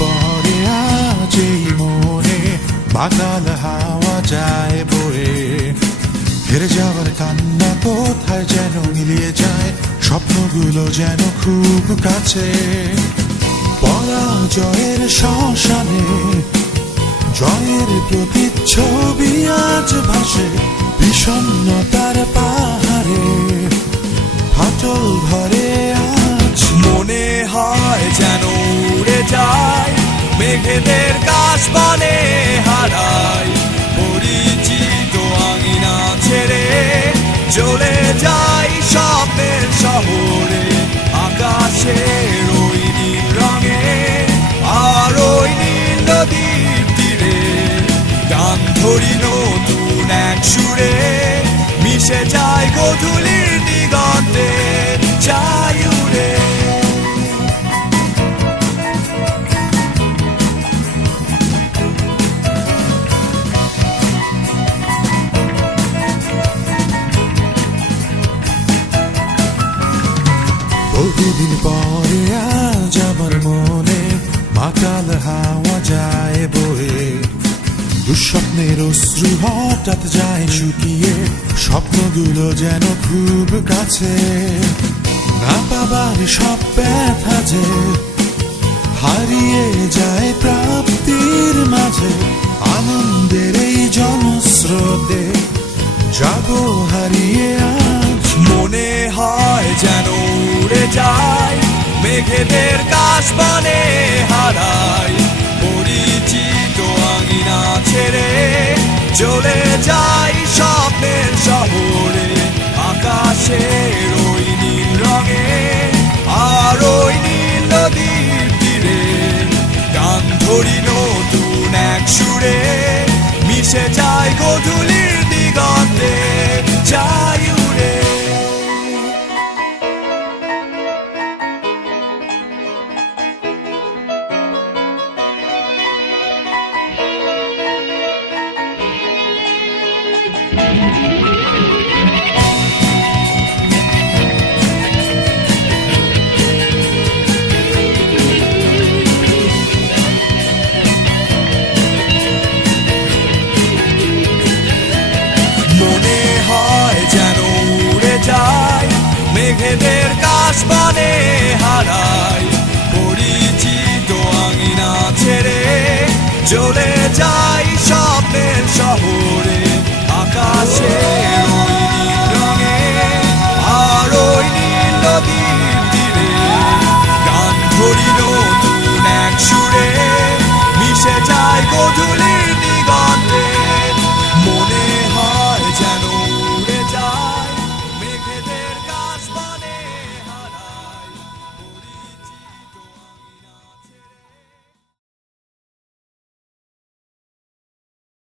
পরে আজ এই মনে বাতাল হাওয়া যায় বয়ে, হেরে যাওয়ার কান্না কোথায় যেন মিলিয়ে যায়, স্বপ্নগুলো যেন খুব কাছে। পরাজয়ের শ্মশানে জয়ের প্রতিচ্ছবি আজ ভাসে, বিষণ্ণতার পাহাড়ে ফাটল ধরে আজ। মনে হয় যেন উড়ে যায় মেঘেদের কাশ বনে হারায়, পরিচিত আঙিনা ছেড়ে চলে যাই স্বপ্নের শহরে। আকাশের ওই নীল রঙে আর ওই নীল নদীর তীরে গান ধরি নতুন এক সুরে, মিশে যায় গধূলির দিগন্তে চাই উড়ে। বহুদিন পরে আজ আমার মনে মাতাল হাওয়া যায় বয়ে, দুঃস্বপ্নের অশ্রু হঠাৎ যায় শুকিয়ে, স্বপ্নগুলো যেন খুব কাছে। না পাবার সব ব্যথা যে হারিয়ে যায় প্রাপ্তির মাঝে, আনন্দের এই জনস্রোতে যাবো হারিয়ে আজ। মনে হয় যেন উড়ে যায় মেঘেদের কাশ বনে হারায়, পরিচিত আঙিনা ছেড়ে চলে যাই স্বপ্নের শহরে। আকাশের ওই নীল রঙে আর ওই নীল নদীর তীরে গান ধরি নতুন এক সুরে, মিশে যায় গধূলির দিগন্তে চাই উড়ে। Thank you.